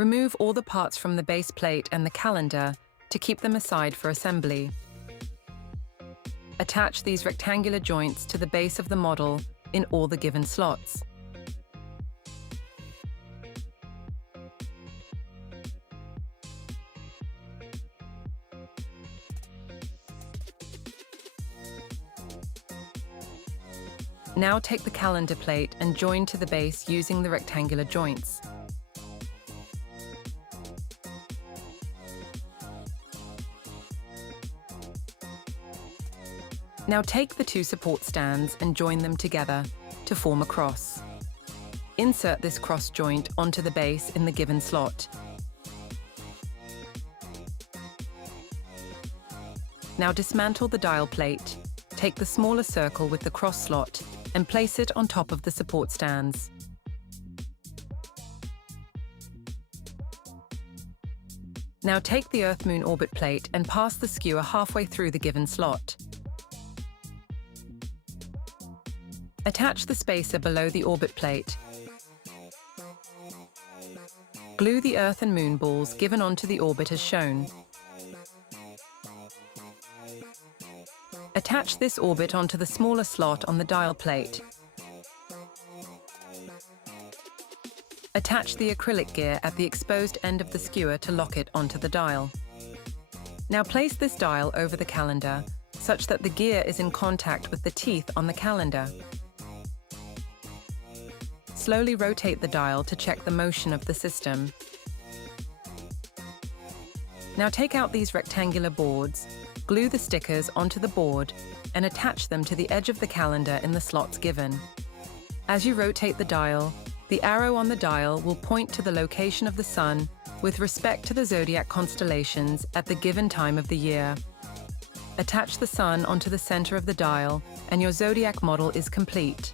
Remove all the parts from the base plate and the calendar to keep them aside for assembly. Attach these rectangular joints to the base of the model in all the given slots. Now take the calendar plate and join to the base using the rectangular joints. Now take the two support stands and join them together to form a cross. Insert this cross joint onto the base in the given slot. Now dismantle the dial plate, take the smaller circle with the cross slot and place it on top of the support stands. Now take the Earth-Moon orbit plate and pass the skewer halfway through the given slot. Attach the spacer below the orbit plate. Glue the Earth and Moon balls given onto the orbit as shown. Attach this orbit onto the smaller slot on the dial plate. Attach the acrylic gear at the exposed end of the skewer to lock it onto the dial. Now place this dial over the calendar such that the gear is in contact with the teeth on the calendar. Slowly rotate the dial to check the motion of the system. Now take out these rectangular boards, glue the stickers onto the board, and attach them to the edge of the calendar in the slots given. As you rotate the dial, the arrow on the dial will point to the location of the Sun with respect to the zodiac constellations at the given time of the year. Attach the Sun onto the center of the dial, and your zodiac model is complete.